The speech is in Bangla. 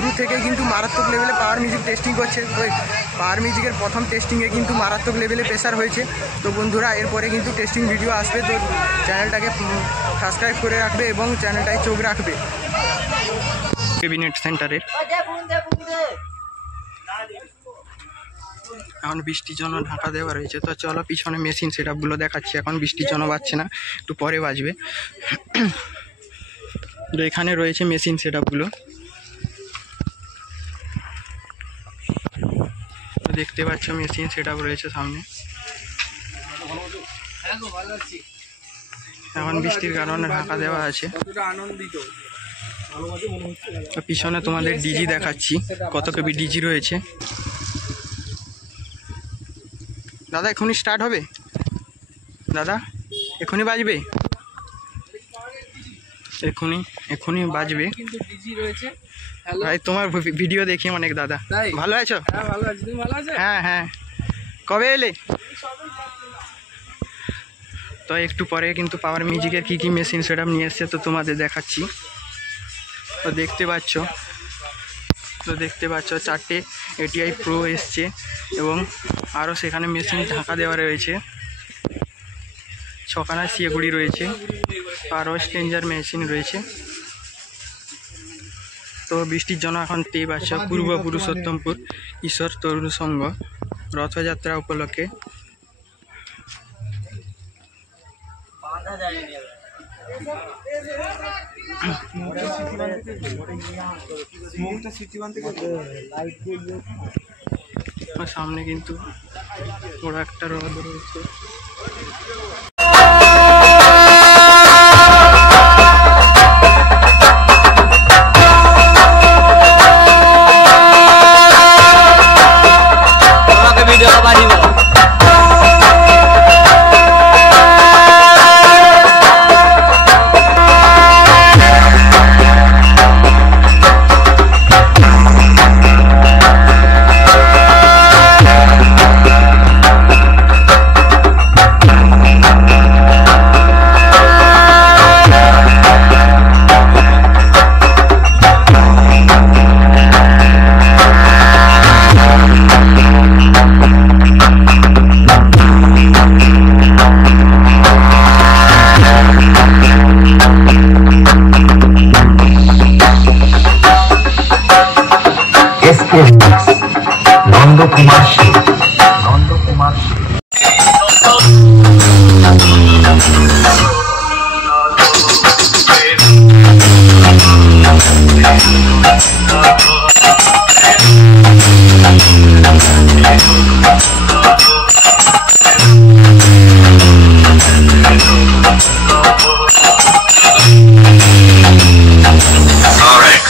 শুরু থেকে কিন্তু মারাত্মক লেভেলে পাওয়ার মিউজিক টেস্টিং করছে। তো পাওয়ার মিউজিকের প্রথম টেস্টিংয়ে কিন্তু মারাত্মক লেভেলে প্রেসার হয়েছে। তো বন্ধুরা এরপরে কিন্তু টেস্টিং ভিডিও আসবে, তো চ্যানেলটাকে সাবস্ক্রাইব করে রাখবে এবং চ্যানেলটায় চোখ রাখবে। ক্যাবিনেট সেন্টারের এখন বৃষ্টির জন্য ঢাকা দেওয়া রয়েছে। তো চলো পিছনে মেশিন সেটআপগুলো দেখাচ্ছি। এখন বৃষ্টির জন্য বাজছে না, একটু পরে বাজবে। তো এখানে রয়েছে মেশিন সেটআপগুলো, দেখতে পাচ্ছ মেশিন সেটআপ রয়েছে সামনে। এখন বৃষ্টির কারণে ঢাকা দেওয়া আছে। পিছনে তোমাদের ডিজি দেখাচ্ছি, কত কেবি ডিজি রয়েছে। দাদা এখনই স্টার্ট হবে? দাদা এখনই বাজবে? এখনই বাজবে। ভাই তোমার ভিডিও দেখি অনেক। দাদা ভালো আছো? হ্যাঁ হ্যাঁ। কবে এলে? তো একটু পরে কিন্তু পাওয়ার মিউজিকের কী কী মেশিন সেটআপ নিয়ে এসছে তো তোমাদের দেখাচ্ছি। তো দেখতে পাচ্ছ 4টে ATI Pro এসছে এবং আরও সেখানে মেশিন ঢাকা দেওয়া রয়েছে। 6খানা সিএগুড়ি রয়েছে, আরও স্ট্রেঞ্জার মেশিন রয়েছে। তো বৃষ্টির জন্য এখন পেয়ে পাচ্ছ পূর্ব পুরুষোত্তমপুর ঈশ্বর তরুণ সংঘ রথযাত্রা উপলক্ষে সামনে কিন্তু বড় একটা রথ রয়েছে। नंदकुमार सिंह RX